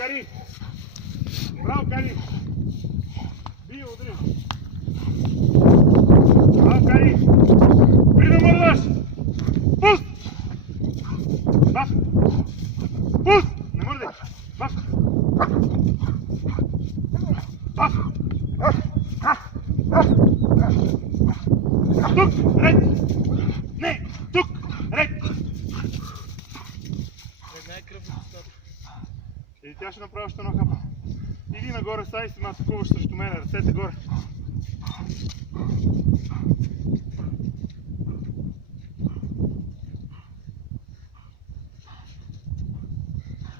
Кари! Браво, Кари! Бий, удари! Браво, Кари! При да мърдаш! Пуст! Бах! Пуст! Не мърдай! Бах! Бах! Тук! Ред! Не! Тук! Ред! Една е кръв от устата. И тя ще направи още едно хапа. Иди нагоре, стай си ме атакуваш срещу мен, ръцете горе.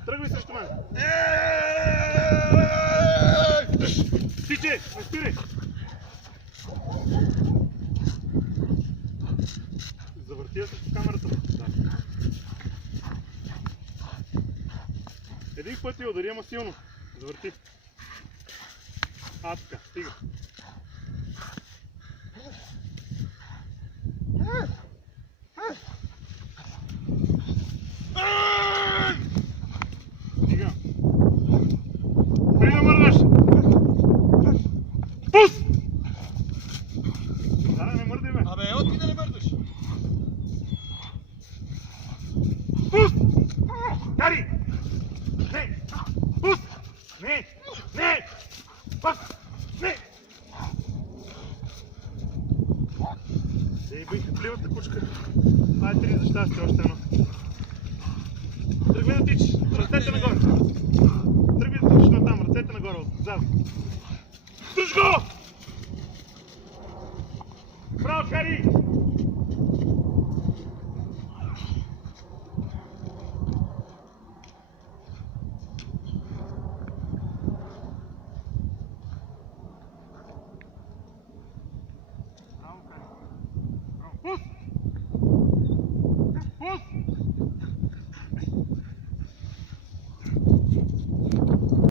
Тръгвай срещу мен. Стичай, не спирай. Завърти я срещу камерата. Да. Един път я удари, ама силно. Завърти. Така, стига. Стига. При да мърдаш! Пуст! Да, не мърдай, бе. Абе, от ти да не мърдаш. Пуст! Кари! Не! Пуст! Не! Не! Пак! Не! Ей, бих, пливата кучка. Това е 3 за щастие, още едно.